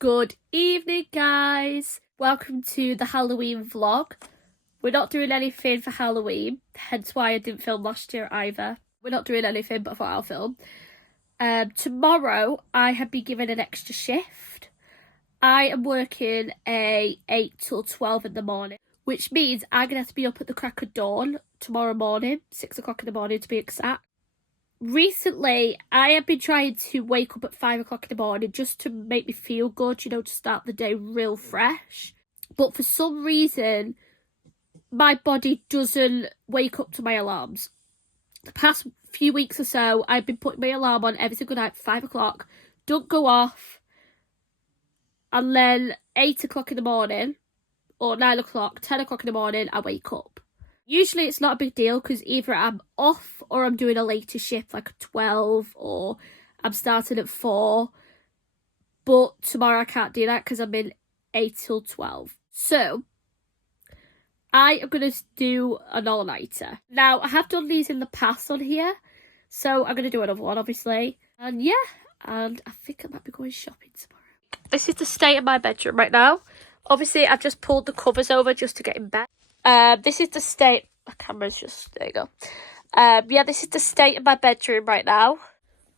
Good evening, guys. Welcome to the Halloween vlog. We're not doing anything for Halloween, hence why I didn't film last year either. We're not doing anything, but I thought I'll film. Tomorrow, I have been given an extra shift. I am working a 8 till 12 in the morning, which means I'm going to have to be up at the crack of dawn tomorrow morning, 6 o'clock in the morning to be exact. Recently, I have been trying to wake up at 5 o'clock in the morning just to make me feel good, to start the day real fresh. But for some reason, my body doesn't wake up to my alarms. The past few weeks or so, I've been putting my alarm on every single night, 5 o'clock, don't go off, and then 8 o'clock in the morning, or 9 o'clock, 10 o'clock in the morning, I wake up. Usually it's not a big deal because either I'm off or I'm doing a later shift like a 12 or I'm starting at 4. But tomorrow I can't do that because I'm in 8 till 12. So I am going to do an all-nighter. Now, I have done these in the past on here, so I'm going to do another one, obviously. And yeah, and I think I might be going shopping tomorrow. This is the state of my bedroom right now. Obviously, I've just pulled the covers over just to get in bed. This is the state. My camera's just, there you go. Yeah, this is the state of my bedroom right now.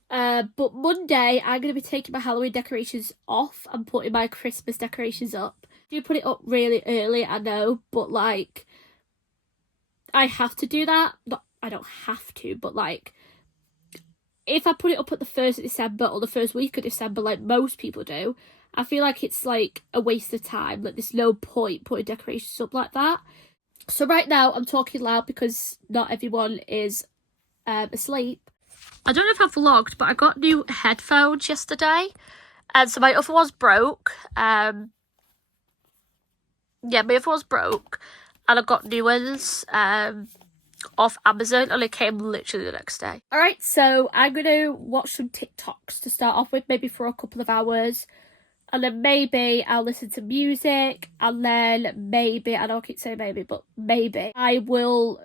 But Monday, I'm going to be taking my Halloween decorations off and putting my Christmas decorations up. I do put it up really early, I know, but like, I have to do that. Not, I don't have to, but like, if I put it up at the 1st of December or the first week of December, like most people do, I feel like it's like a waste of time. Like, there's no point putting decorations up like that. So right now, I'm talking loud because not everyone is asleep. I don't know if I've vlogged, but I got new headphones yesterday. And so my other one's broke. Yeah, my other one's broke. And I got new ones off Amazon, and it came literally the next day. Alright, so I'm going to watch some TikToks to start off with, maybe for a couple of hours. And then maybe I'll listen to music, and then maybe, I know I keep saying maybe, but maybe I will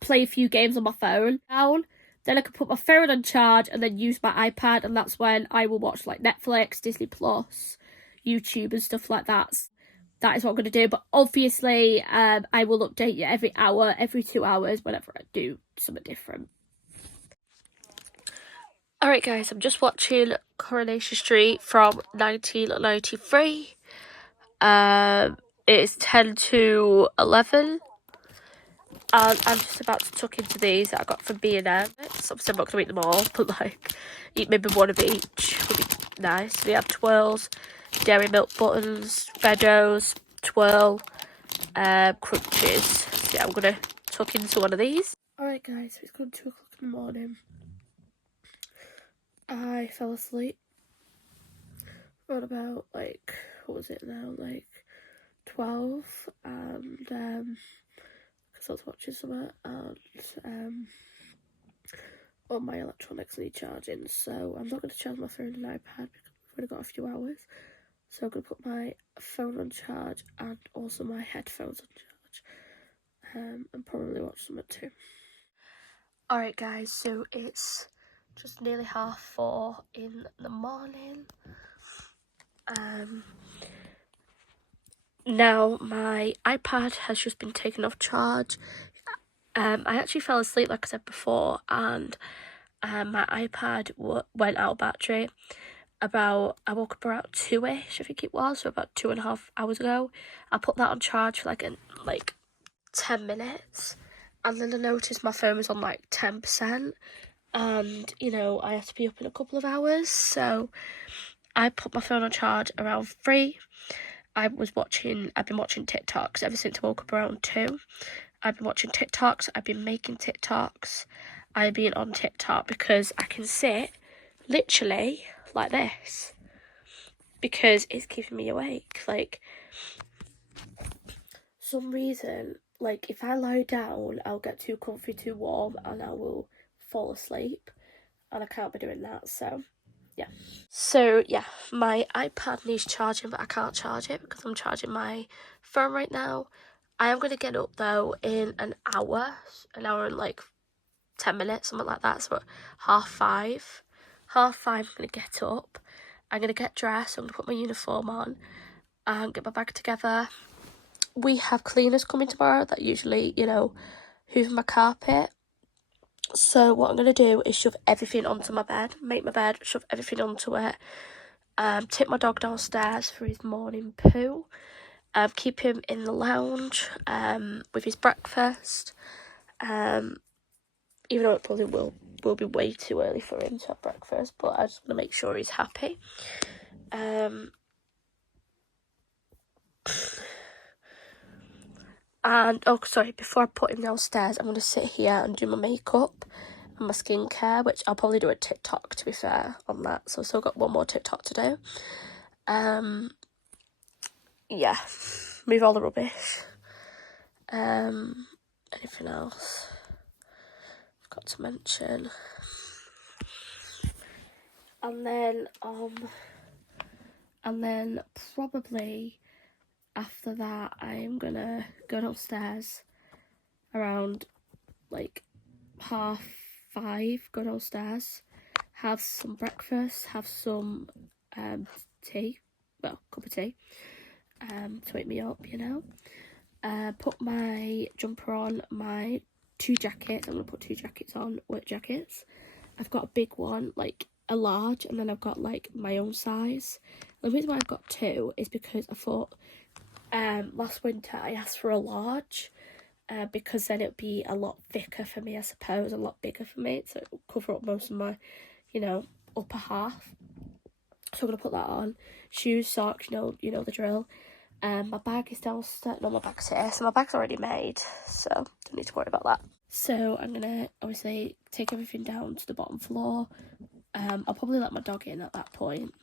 play a few games on my phone down. Then I can put my phone on charge and then use my iPad, and that's when I will watch like Netflix, Disney Plus, YouTube and stuff like that. That is what I'm going to do. But obviously, I will update you every hour, every 2 hours, whenever I do something different. Alright guys, I'm just watching Coronation Street from 1993. It is 10 to 11. And I'm just about to tuck into these that I got from B&M. So obviously I'm not going to eat them all, but like, eat maybe one of each would be nice. They have twirls, dairy milk buttons, Beddos, twirl, crunches. So yeah, I'm going to tuck into one of these. Alright guys, so it's gone 2 o'clock in the morning. I fell asleep around about, like, what was it now, like 12, and because I was watching something, and all my electronics need charging, so I'm not going to charge my phone and iPad because we've only got a few hours. So I'm going to put my phone on charge and also my headphones on charge, and probably watch something too. Alright guys, so it's just nearly 4:30 in the morning. Now my iPad has just been taken off charge. I actually fell asleep, like I said before, and my iPad went out of battery I woke up around 2ish, I think it was, so about 2.5 hours ago. I put that on charge for like 10 minutes, and then I noticed my phone was on like 10%, and I have to be up in a couple of hours, so I put my phone on charge around 3. I've been watching TikToks ever since I woke up around 2. I've been watching TikToks, I've been making TikToks, I've been on TikTok because I can sit literally like this because it's keeping me awake. Like, some reason, like, if I lie down, I'll get too comfy, too warm, and I will fall asleep, and I can't be doing that, so yeah. So yeah, my iPad needs charging, but I can't charge it because I'm charging my phone right now. I am going to get up though in an hour and like 10 minutes, something like that. So at 5:30, I'm going to get up I'm going to get dressed, I'm going to put my uniform on and get my bag together. We have cleaners coming tomorrow that usually, you know, hoover my carpet. So what I'm going to do is shove everything onto my bed, make my bed, shove everything onto it, take my dog downstairs for his morning poo, keep him in the lounge with his breakfast, even though it probably will be way too early for him to have breakfast, but I just want to make sure he's happy. And, oh, sorry, before I put him downstairs, I'm going to sit here and do my makeup and my skincare, which I'll probably do a TikTok, to be fair, on that. So I've still got one more TikTok to do. Yeah, move all the rubbish. Anything else I've got to mention? And then probably after that, I am gonna go downstairs around like 5:30, go downstairs, have some breakfast, have some tea, well, cup of tea, to wake me up, you know. Put my jumper on, my 2 jackets. I'm gonna put 2 jackets on, work jackets. I've got a big one, like a large, and then I've got like my own size. The reason why I've got 2 is because I thought last winter I asked for a large, because then it'd be a lot thicker for me, I suppose, a lot bigger for me, so it will cover up most of my, you know, upper half. So I'm gonna put that on. Shoes, socks, you know the drill. My bag is downstairs. No, my bag's here, so my bag's already made, so don't need to worry about that. So I'm gonna obviously take everything down to the bottom floor. I'll probably let my dog in at that point.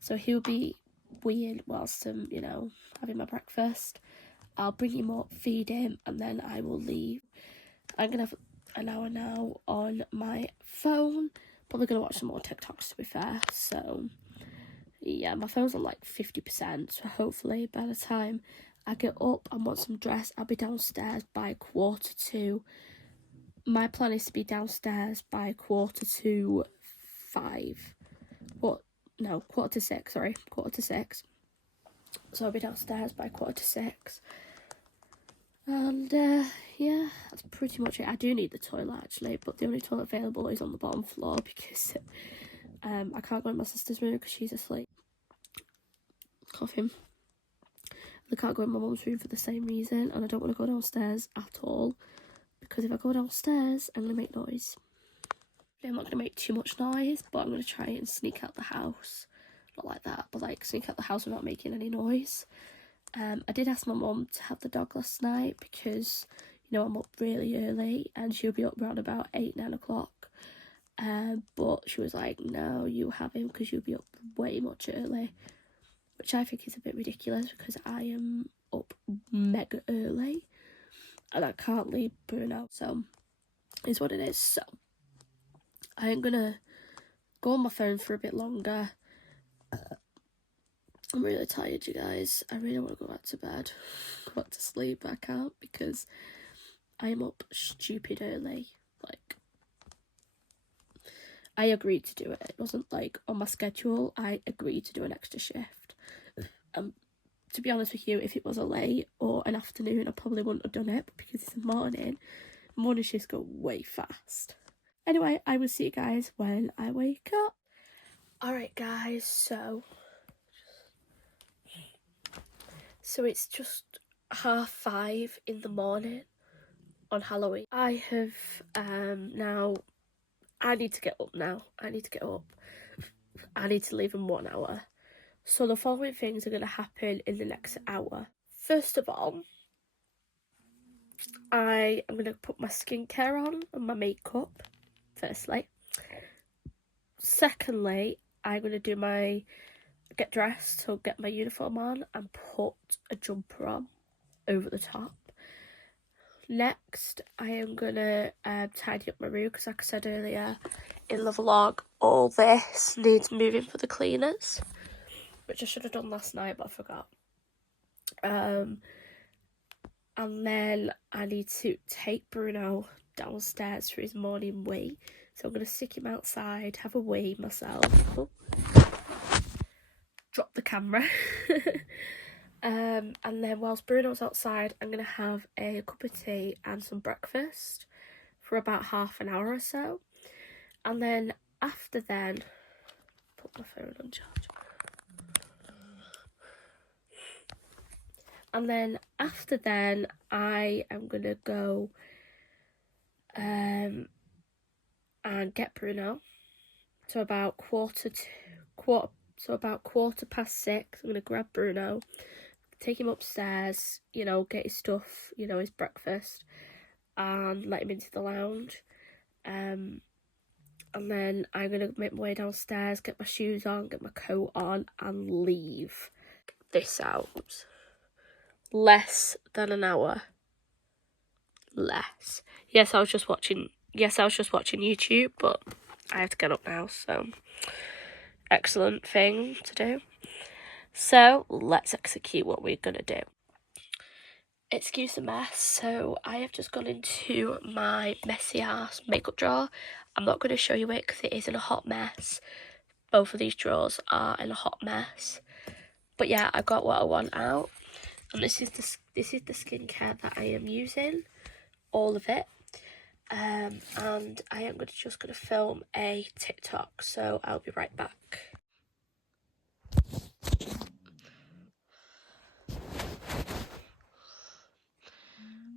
So he'll be weird whilst I'm, you know, having my breakfast. I'll bring him up, feed him, and then I will leave. I'm gonna have an hour now on my phone. Probably gonna watch some more TikToks, to be fair. So yeah, my phone's on like 50%, so hopefully by the time I get up and want some dress, I'll be downstairs by 4:45. My plan is to be downstairs by 4:45. What? No, 4:45, sorry, 4:45. So I'll be downstairs by 4:45. And yeah, that's pretty much it. I do need the toilet actually, but the only toilet available is on the bottom floor because I can't go in my sister's room because she's asleep. Coughing. I can't go in my mum's room for the same reason, and I don't want to go downstairs at all because if I go downstairs, I'm going to make noise. I'm not going to make too much noise, but I'm going to try and sneak out the house. Not like that, but like sneak out the house without making any noise. I did ask my mum to have the dog last night because, you know, I'm up really early and she'll be up around about 8-9 o'clock. But she was like, no, you have him because you'll be up way much early, which I think is a bit ridiculous because I am up mega early and I can't leave Bruno, so it's what it is. So I am gonna go on my phone for a bit longer. I'm really tired, you guys. I really want to go back to bed, go back to sleep, but I can't because I am up stupid early. Like, I agreed to do it. It wasn't like on my schedule. I agreed to do an extra shift. To be honest with you, if it was a late or an afternoon, I probably wouldn't have done it, but because it's a morning shifts go way fast. Anyway, I will see you guys when I wake up. Alright guys, so it's just 5:30 in the morning on Halloween. I have now, I need to get up now. I need to leave in 1 hour. So the following things are going to happen in the next hour. First of all, I am going to put my skincare on and my makeup, firstly. Secondly, I'm going to get dressed, so get my uniform on and put a jumper on over the top. Next, I am going to tidy up my room because, like I said earlier in the vlog, all this needs moving for the cleaners, which I should have done last night, but I forgot. And then I need to take Bruno downstairs for his morning wee. So I'm going to stick him outside, have a wee myself. Oh. Drop the camera. And then whilst Bruno's outside, I'm going to have a cup of tea and some breakfast for about half an hour or so. And then after then, put my phone on charge. And then after then, I am going to go and get Bruno. So about quarter past 6, I'm going to grab Bruno, take him upstairs, you know, get his stuff, you know, his breakfast, and let him into the lounge. And then I'm going to make my way downstairs, get my shoes on, get my coat on, and leave. This out. Less than an hour. Less. Yes, I was just watching YouTube, but I have to get up now, so excellent thing to do. So let's execute what we're gonna do. Excuse the mess. So I have just gone into my messy ass makeup drawer. I'm not going to show you it because it is in a hot mess. Both of these drawers are in a hot mess. But yeah, I got what I want out. And this is the skincare that I am using, all of it. And I am just gonna film a TikTok, so I'll be right back.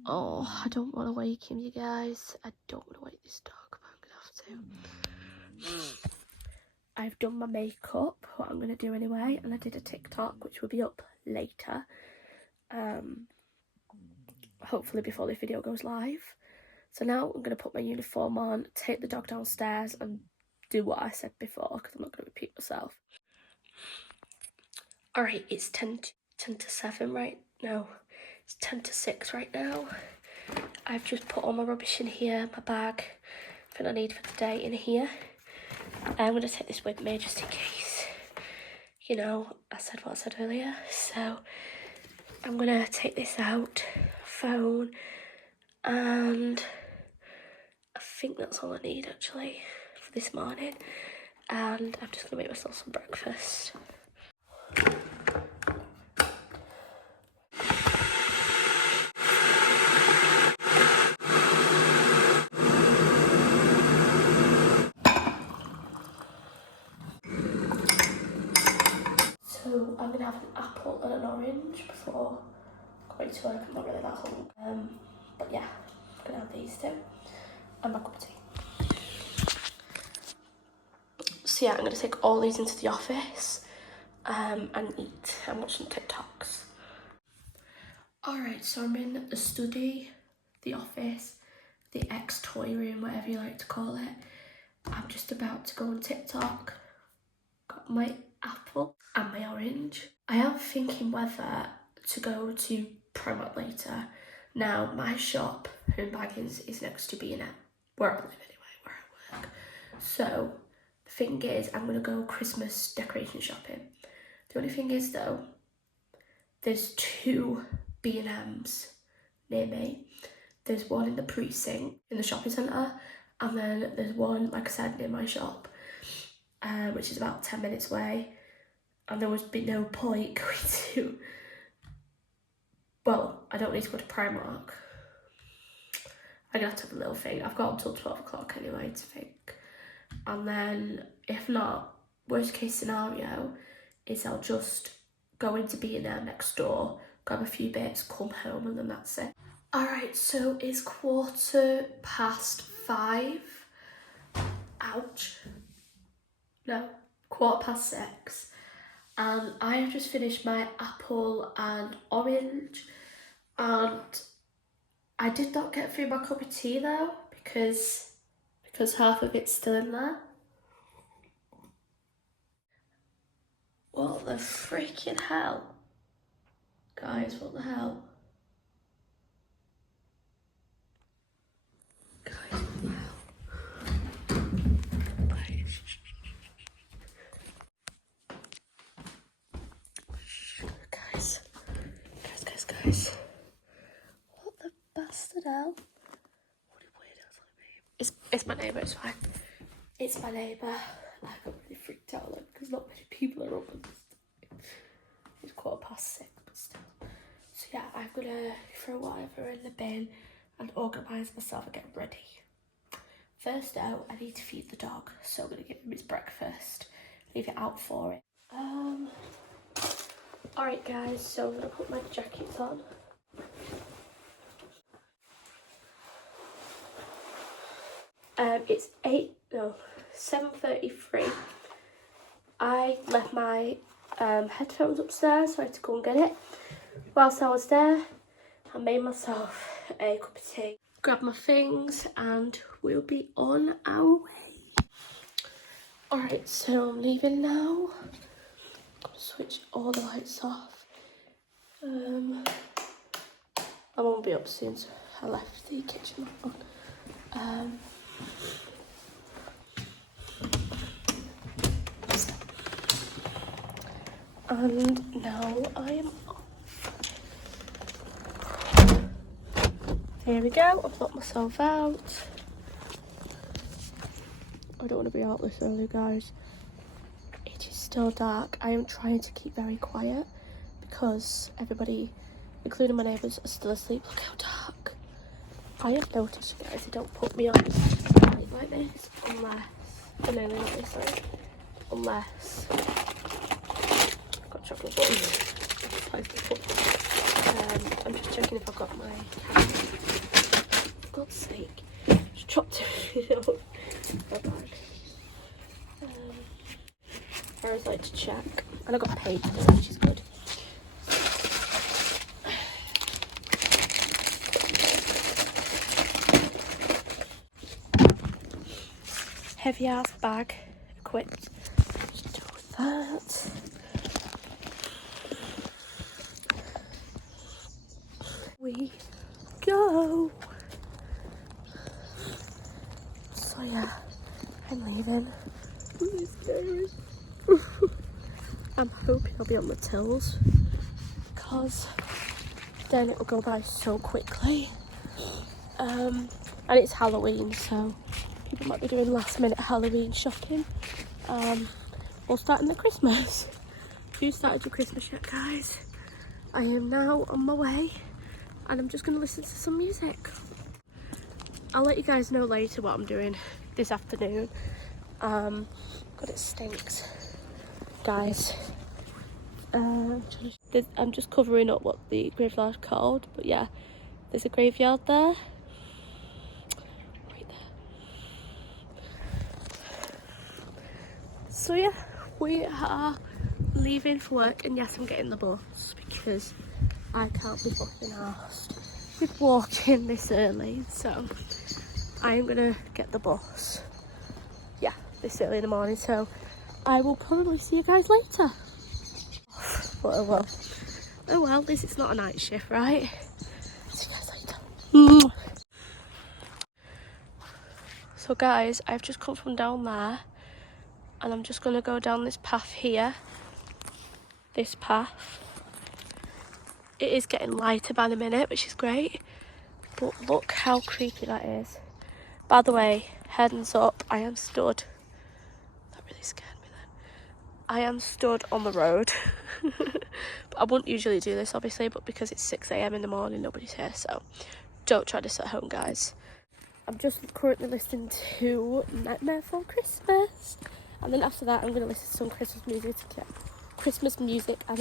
Oh, I don't want to wake him, you guys. I don't want to wake this dog, but I'm gonna have to. I've done my makeup, what I'm gonna do anyway, and I did a TikTok which will be up later. Hopefully before this video goes live. So now I'm gonna put my uniform on, take the dog downstairs, and do what I said before because I'm not gonna repeat myself. Alright, it's 10 to 7 right now. It's 10 to 6 right now. I've just put all my rubbish in here, my bag, everything I need for the day in here. I'm going to take this with me just in case, you know, I said what I said earlier. So I'm going to take this out, phone, and I think that's all I need actually for this morning. And I'm just going to make myself some breakfast. So I'm gonna have an apple and an orange before going to work. I'm not really that hungry. But yeah, I'm gonna have these two and my cup of tea. So yeah, I'm gonna take all these into the office and eat and watch some TikToks. Alright, so I'm in the study, the office, the ex-toy room, whatever you like to call it. I'm just about to go on TikTok. Got my apple and my orange. I am thinking whether to go to Primark later. Now, my shop in Baggins is next to B&M, where I live anyway, where I work. So, the thing is, I'm going to go Christmas decoration shopping. The only thing is though, there's 2 B&Ms near me. There's one in the precinct, in the shopping centre, and then there's one, like I said, near my shop, which is about 10 minutes away. And there would be no point going to, well, I don't need to go to Primark. I'm gonna have to have a little thing. I've got until 12 o'clock anyway to think. And then, if not, worst case scenario is I'll just go into B&M next door, grab a few bits, come home, and then that's it. Alright, so it's 5:15. Ouch. No, 6:15. And I have just finished my apple and orange, and I did not get through my cup of tea though, because half of it's still in there. What the freaking hell? Guys, what the hell? Guys, what the hell? Guys. What the bastard hell? What a weirdo like me. It's my neighbour, it's fine. It's my neighbour. I got really freaked out like, because not many people are open. It's 6:15, but still. So yeah, I'm gonna throw whatever in the bin and organise myself and get ready. First though, I need to feed the dog, so I'm gonna give him his breakfast, leave it out for it. Alright guys, so I'm gonna put my jackets on. It's 7:33. I left my headphones upstairs, so I had to go and get it. Whilst I was there, I made myself a cup of tea, grabbed my things, and we'll be on our way. Alright, so I'm leaving now. Switch all the lights off. I won't be up soon, so I left the kitchen on. And now I am off. Here we go, I've locked myself out. I don't want to be out this early, guys. It is still dark. I am trying to keep very quiet because everybody, including my neighbours, are still asleep. Look how dark. I have noticed, guys, they don't put me on light like this unless, oh no, not this, sorry, unless, I've got chocolate buttons. I'm just checking if I've got my camera. For God's sake, just chopped it off my bag. I always like to check, and I got paid today, which is good. Heavy ass bag equipped. Just do with that. We go. So yeah, I'm leaving. Really scary. I'm hoping I'll be on the tills because then it'll go by so quickly. And it's Halloween, so people might be doing last minute Halloween shopping. Or starting the Christmas. You started your Christmas yet, guys? I am now on my way and I'm just going to listen to some music. I'll let you guys know later what I'm doing this afternoon. God, it stinks, guys. I'm just covering up what the graveyard's called, but yeah, there's a graveyard there. Right there. So yeah, we are leaving for work, and yes, I'm getting the bus because I can't be fucking arsed with walking this early, so I am gonna get the bus. Yeah, this early in the morning, so I will probably see you guys later. But oh well. Oh well, at least it's not a night shift, right? See you guys later. So guys, I've just come from down there and I'm just gonna go down this path here. This path. It is getting lighter by the minute, which is great. But look how creepy that is. By the way, heads up, I am stood. That really scared me then. I am stood on the road. I wouldn't usually do this, obviously, but because it's 6 AM in the morning, nobody's here, so don't try this at home, guys. I'm just currently listening to Nightmare Before Christmas, and then after that, I'm going to listen to some Christmas music. I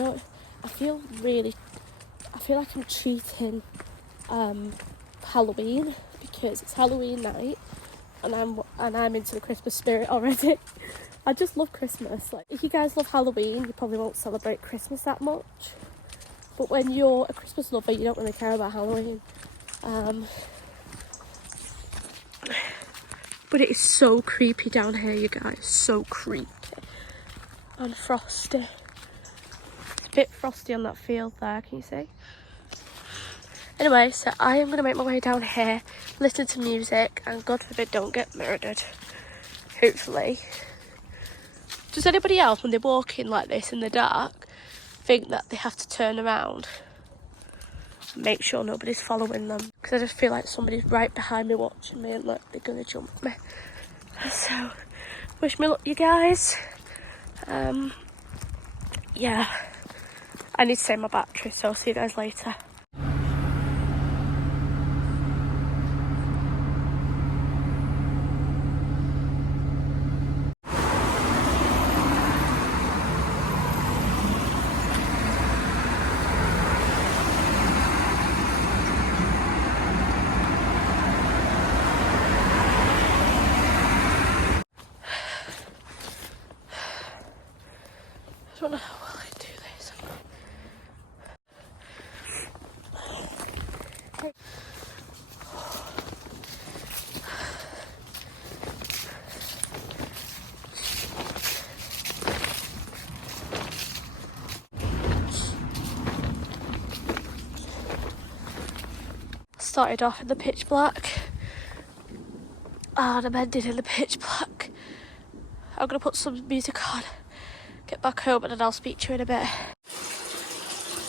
feel like I'm cheating Halloween because it's Halloween night, and I'm into the Christmas spirit already. I just love Christmas. Like, if you guys love Halloween, you probably won't celebrate Christmas that much. But when you're a Christmas lover, you don't really care about Halloween. But it is so creepy down here, you guys. So creepy. And frosty. It's a bit frosty on that field there, can you see? Anyway, so I am going to make my way down here, listen to music, and God forbid don't get murdered. Hopefully. Does anybody else, when they're walking like this in the dark, think that they have to turn around? Make sure nobody's following them. Because I just feel like somebody's right behind me watching me and like they're going to jump me. So, Wish me luck, you guys. Yeah, I need to save my battery, so I'll see you guys later. I don't know how well I do this. Started off in the pitch black and I'm ending in the pitch black. I'm gonna put some music on, get back home, and then I'll speak to you in a bit.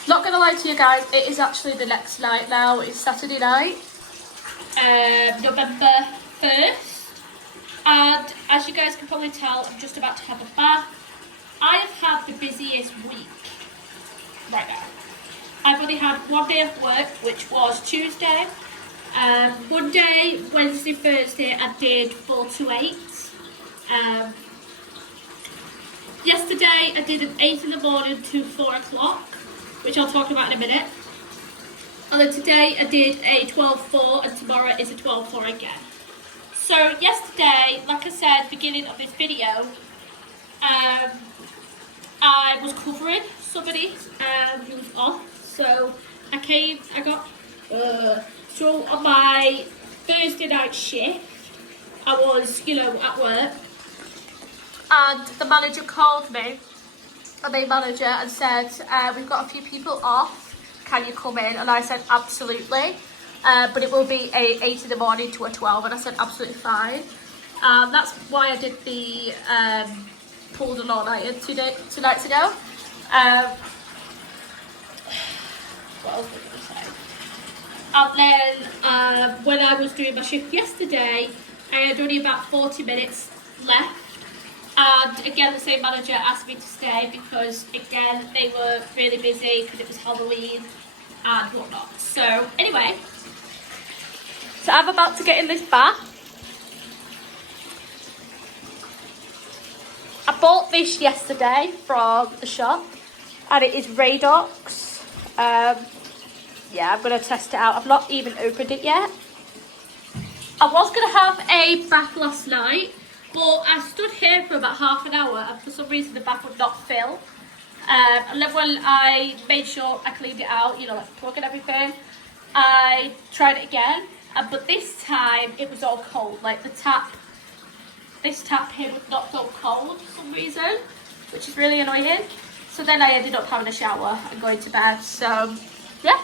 Not gonna lie to you guys, it is actually the next night now. It's Saturday night, November 1st, and as you guys can probably tell, I'm just about to have a bath. I have had the busiest week right now. I've only had one day of work, which was Tuesday. Monday, Wednesday, Thursday, I did 4 to 8. Yesterday, I did an 8 in the morning to 4 o'clock, which I'll talk about in a minute. And then today, I did a 12-4, and tomorrow is a 12-4 again. So yesterday, like I said, beginning of this video, I was covering somebody who was off. So I got, so on my Thursday night shift, I was, at work, and the manager called me, the main manager, and said, we've got a few people off, can you come in? And I said, absolutely, but it will be a 8 in the morning to a 12, and I said, absolutely fine. That's why I did the pulled an all-nighter 2 nights ago. What else was I going to say? And then when I was doing my shift yesterday, I had only about 40 minutes left. And again, the same manager asked me to stay because, again, they were really busy because it was Halloween and whatnot. So, anyway, so I'm about to get in this bath. I bought this yesterday from the shop, and it is Radox. Yeah, I'm going to test it out. I've not even opened it yet. I was going to have a bath last night, but I stood here for about half an hour, and for some reason the bath would not fill. And then when I made sure I cleaned it out, like the plug and everything, I tried it again. But this time it was all cold. Like this tap here would not go cold for some reason, which is really annoying. So then I ended up having a shower and going to bed. So yeah,